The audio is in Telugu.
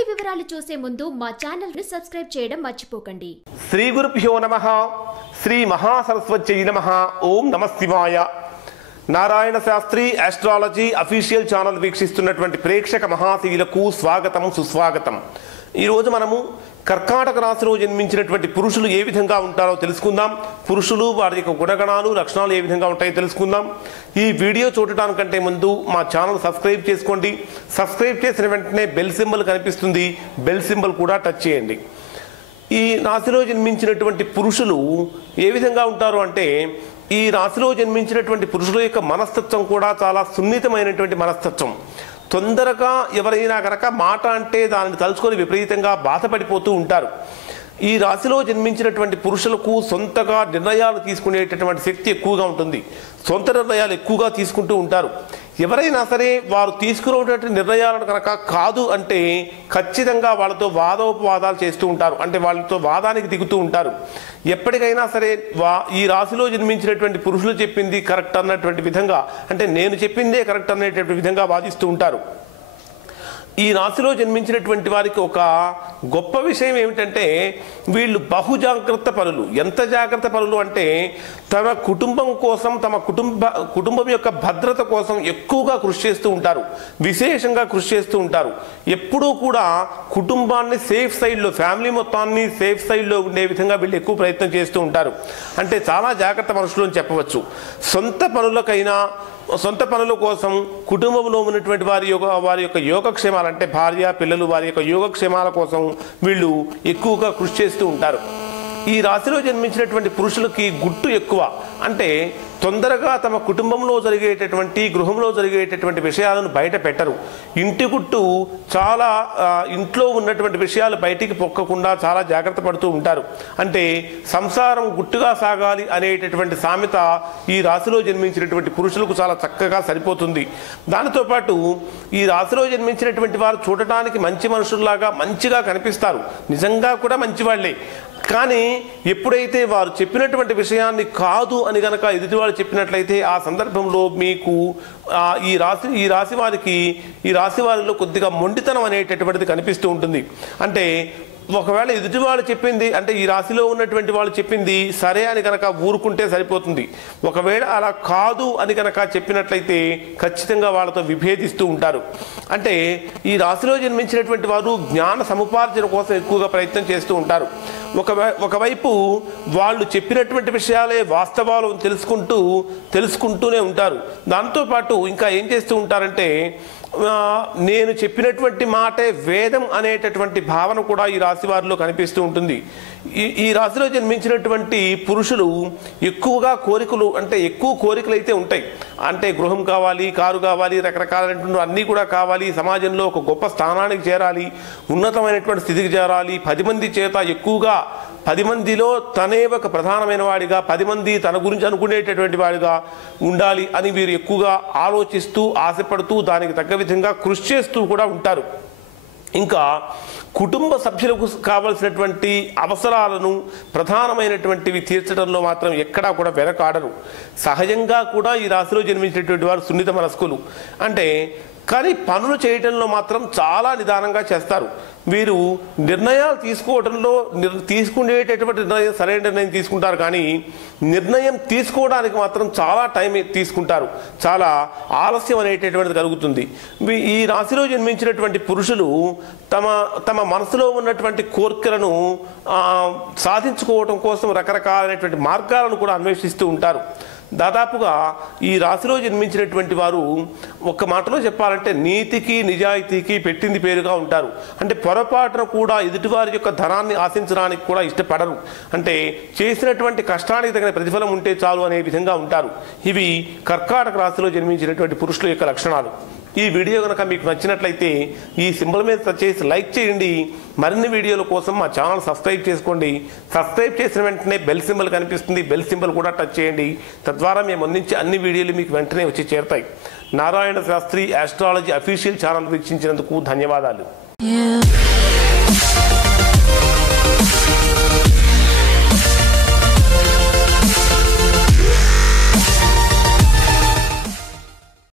పూర్తి వివరాలు చూసే ముందు మా ఛానల్ ని సబ్స్క్రైబ్ చేయడం మర్చిపోకండి. శ్రీ గురుభ్యో నమః. శ్రీ మహాసరస్వత్యై నమః. ఓం నమః శివాయ. Narayana Shastri astrology official channel వీక్షిస్తున్నటువంటి ప్రేక్షక మహాశీలకు స్వాగతం, సుస్వాగతం. ఈరోజు మనము కర్కాటక రాశిలో జన్మించినటువంటి పురుషులు ఏ విధంగా ఉంటారో తెలుసుకుందాం. పురుషులు వారి యొక్క గుణగణాలు, లక్షణాలు ఏ విధంగా ఉంటాయో తెలుసుకుందాం. ఈ వీడియో చూడటానికంటే ముందు మా ఛానల్ సబ్స్క్రైబ్ చేసుకోండి. సబ్స్క్రైబ్ చేసిన వెంటనే బెల్ సింబల్ కనిపిస్తుంది, బెల్ సింబల్ కూడా టచ్ చేయండి. ఈ రాశిలో జన్మించినటువంటి పురుషులు ఏ విధంగా ఉంటారు అంటే, ఈ రాశిలో జన్మించినటువంటి పురుషుల యొక్క మనస్తత్వం కూడా చాలా సున్నితమైనటువంటి మనస్తత్వం. తొందరగా ఎవరైనా కనుక మాట అంటే దానిని తలుచుకొని విపరీతంగా బాధపడిపోతూ ఉంటారు. ఈ రాశిలో జన్మించినటువంటి పురుషులకు సొంతగా నిర్ణయాలు తీసుకునేటటువంటి శక్తి ఎక్కువగా ఉంటుంది. సొంత నిర్ణయాలు ఎక్కువగా తీసుకుంటూ ఉంటారు. ఎవరైనా సరే వారు తీసుకునేటువంటి నిర్ణయాలను కనుక కాదు అంటే ఖచ్చితంగా వాళ్ళతో వాదోపవాదాలు చేస్తూ ఉంటారు. అంటే వాళ్ళతో వాదానికి దిగుతూ ఉంటారు. ఎప్పటికైనా సరే ఈ రాశిలో జన్మించినటువంటి పురుషులు చెప్పింది కరెక్ట్ అన్నటువంటి విధంగా, అంటే నేను చెప్పిందే కరెక్ట్ అనేటటువంటి విధంగా వాదిస్తూ ఉంటారు. ఈ రాశిలో జన్మించినటువంటి వారికి ఒక గొప్ప విషయం ఏమిటంటే, వీళ్ళు బహుజాగ్రత్త పరులు. ఎంత జాగ్రత్త పరులు అంటే, తమ కుటుంబం కోసం, తమ కుటుంబం యొక్క భద్రత కోసం ఎక్కువగా కృషి చేస్తూ ఉంటారు. విశేషంగా కృషి చేస్తూ ఉంటారు. ఎప్పుడూ కూడా కుటుంబాన్ని సేఫ్ సైడ్లో, ఫ్యామిలీ మొత్తాన్ని సేఫ్ సైడ్లో ఉండే విధంగా వీళ్ళు ఎక్కువ ప్రయత్నం చేస్తూ ఉంటారు. అంటే చాలా జాగ్రత్త మనుషులు అని చెప్పవచ్చు. సొంత పనుల కోసం, కుటుంబంలో ఉన్నటువంటి వారి యొక్క యోగక్షేమాలు, అంటే భార్య పిల్లలు, వారి యొక్క యోగక్షేమాల కోసం వీళ్ళు ఎక్కువగా కృషి చేస్తూ ఉంటారు. ఈ రాశిలో జన్మించినటువంటి పురుషులకి గుట్టు ఎక్కువ. అంటే తొందరగా తమ కుటుంబంలో జరిగేటటువంటి, గృహంలో జరిగేటటువంటి విషయాలను బయట పెట్టరు. ఇంటి గుట్టు చాలా, ఇంట్లో ఉన్నటువంటి విషయాలు బయటికి పొక్కకుండా చాలా జాగ్రత్త పడుతూ ఉంటారు. అంటే సంసారం గుట్టుగా సాగాలి అనేటటువంటి సామెత ఈ రాశిలో జన్మించినటువంటి పురుషులకు చాలా చక్కగా సరిపోతుంది. దానితో పాటు ఈ రాశిలో జన్మించినటువంటి వారు చూడటానికి మంచి మనుషుల్లాగా మంచిగా కనిపిస్తారు. నిజంగా కూడా మంచివాళ్లే. కానీ ఎప్పుడైతే వారు చెప్పినటువంటి విషయాన్ని కాదు అని గనక ఎదుటివారు చెప్పినట్లయితే ఆ సందర్భంలో మీకు ఈ రాశి వారిలో కొద్దిగా మొండితనం అనేటటువంటిది కనిపిస్తూ ఉంటుంది. అంటే ఒకవేళ ఎదుటివాళ్ళు చెప్పింది, అంటే ఈ రాశిలో ఉన్నటువంటి వాళ్ళు చెప్పింది సరే అని కనుక ఊరుకుంటే సరిపోతుంది. ఒకవేళ అలా కాదు అని కనుక చెప్పినట్లయితే ఖచ్చితంగా వాళ్ళతో విభేదిస్తూ ఉంటారు. అంటే ఈ రాశిలో జన్మించినటువంటి వారు జ్ఞాన సముపార్జన కోసం ఎక్కువగా ప్రయత్నం చేస్తూ ఉంటారు. ఒకవైపు వాళ్ళు చెప్పినటువంటి విషయాలే వాస్తవాలు తెలుసుకుంటూనే ఉంటారు. దాంతోపాటు ఇంకా ఏం చేస్తూ ఉంటారంటే, నేను చెప్పినటువంటి మాటే వేదం అనేటటువంటి భావన కూడా ఈ రాశి వారిలో కనిపిస్తూ ఉంటుంది. ఈ రాశిలో జన్మించినటువంటి పురుషులు ఎక్కువగా కోరికలు, అంటే ఎక్కువ కోరికలు అయితే ఉంటాయి. అంటే గృహం కావాలి, కారు కావాలి, రకరకాలైనటువంటి అన్నీ కూడా కావాలి. సమాజంలో ఒక గొప్ప స్థానానికి చేరాలి, ఉన్నతమైనటువంటి స్థితికి చేరాలి, 10 మంది చేత ఎక్కువగా, 10 మందిలో తనే ఒక ప్రధానమైన వాడిగా, 10 మంది తన గురించి అనుకునేటటువంటి వాడిగా ఉండాలి అని వీరు ఎక్కువగా ఆలోచిస్తూ, ఆశపడుతూ, దానికి తగ్గ విధంగా కృషి చేస్తూ కూడా ఉంటారు. ఇంకా కుటుంబ సభ్యులకు కావలసినటువంటి అవసరాలను, ప్రధానమైనటువంటివి తీర్చడంలో మాత్రం ఎక్కడా కూడా వెనకాడరు. సహజంగా కూడా ఈ రాశిలో జన్మించినటువంటి వారు సున్నిత మనస్కులు. అంటే కానీ పనులు చేయటంలో మాత్రం చాలా నిదానంగా చేస్తారు. వీరు నిర్ణయాలు తీసుకోవడంలో తీసుకునేటటువంటి నిర్ణయం సరైన నిర్ణయం తీసుకుంటారు, కానీ నిర్ణయం తీసుకోవడానికి మాత్రం చాలా టైం తీసుకుంటారు. చాలా ఆలస్యం అనేటటువంటిది కలుగుతుంది. ఈ రాశిలో జన్మించినటువంటి పురుషులు తమ మనసులో ఉన్నటువంటి కోరికలను సాధించుకోవడం కోసం రకరకాలైనటువంటి మార్గాలను కూడా అన్వేషిస్తూ ఉంటారు. దాదాపుగా ఈ రాశిలో జన్మించినటువంటి వారు ఒక్క మాటలో చెప్పాలంటే నీతికి, నిజాయితీకి పెట్టింది పేరుగా ఉంటారు. అంటే పొరపాటున కూడా ఎదుటివారి యొక్క ధనాన్ని ఆశించడానికి కూడా ఇష్టపడరు. అంటే చేసినటువంటి కష్టానికి తగిన ప్రతిఫలం ఉంటే చాలు అనే విధంగా ఉంటారు. ఇవి కర్కాటక రాశిలో జన్మించినటువంటి పురుషుల యొక్క లక్షణాలు. ఈ వీడియో కనుక మీకు నచ్చినట్లయితే ఈ సింబల్ మీద టచ్ చేసి లైక్ చేయండి. మరిన్ని వీడియోల కోసం మా ఛానల్ సబ్స్క్రైబ్ చేసుకోండి. సబ్స్క్రైబ్ చేసిన వెంటనే బెల్ సింబల్ కనిపిస్తుంది, బెల్ సింబల్ కూడా టచ్ చేయండి. తద్వారా మేము అందించే అన్ని వీడియోలు మీకు వెంటనే వచ్చి చేరుతాయి. Narayana Shastri astrology official channel వీక్షించినందుకు ధన్యవాదాలు.